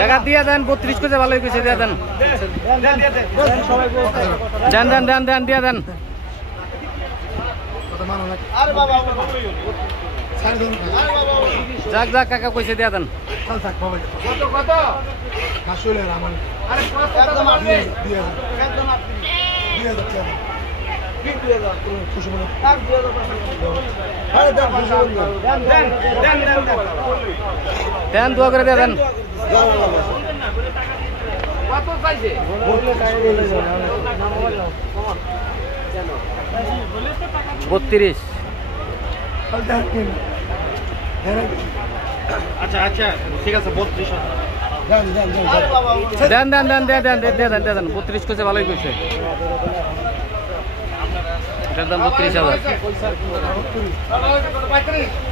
টাকা দিয়ে দেন 32 করে ভালোই কইছে দিয়ে দেন দেন দেন দেন দেন দিয়ে দেন যাক যাক কাকা কইছে দিয়ে দেন দেন দোয়া করে দিয়ে দেন 32 আচ্ছা আচ্ছা ঠিক আছে 32 দেন দেন দেন দেন দেন দেন দেন দেন 32 কইছে ভালোই কইছে এটার দাম 32,000